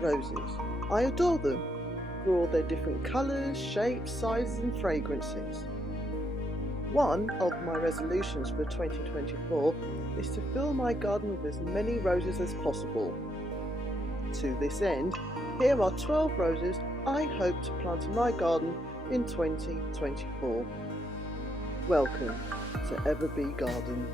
Roses. I adore them for all their different colours, shapes, sizes and fragrances. One of my resolutions for 2024 is to fill my garden with as many roses as possible. To this end, here are 12 roses I hope to plant in my garden in 2024. Welcome to Everbee Garden.